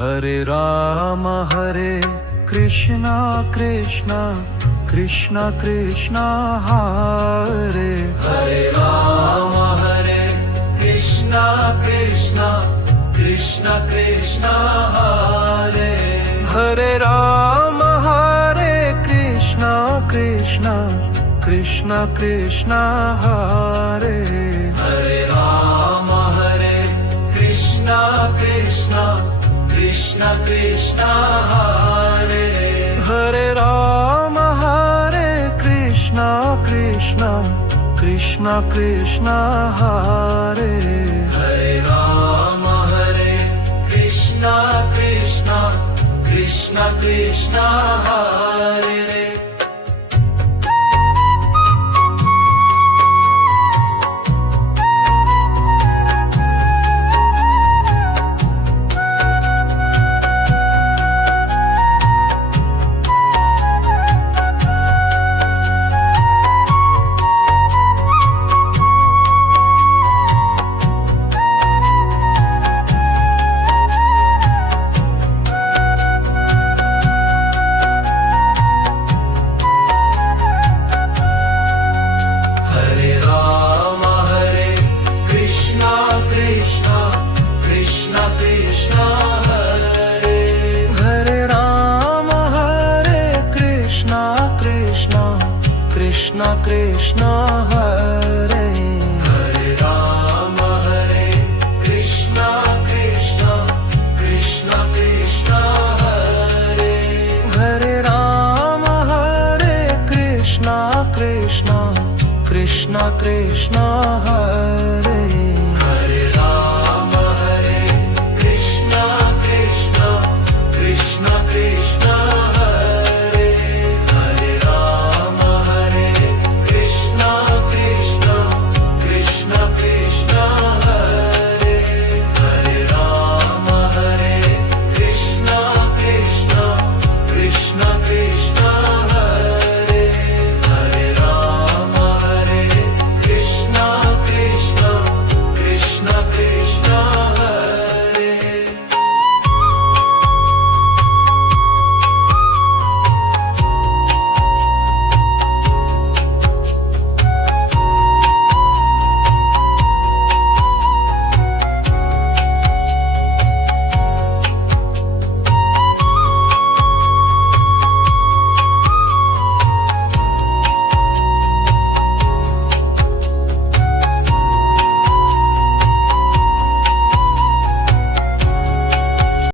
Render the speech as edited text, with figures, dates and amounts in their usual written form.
Hare Krishna Krishna Krishna Krishna Hare Hare Ram Hare Krishna Krishna Krishna Krishna Hare Hare Ram Hare Krishna Krishna Krishna Krishna Hare Hare Ram Hare Krishna Krishna Krishna Krishna Hare Hare Ram Hare Krishna Krishna Krishna Krishna Hare Hare Ram Hare Krishna Krishna Krishna Krishna Hare Hare Ram Hare Krishna Krishna Krishna Krishna Hare Hare Ram Hare Krishna Krishna Krishna Krishna Hare Hare Ram Hare Krishna Krishna Krishna Krishna Hare Hare Ram Hare Krishna Krishna Krishna Krishna Hare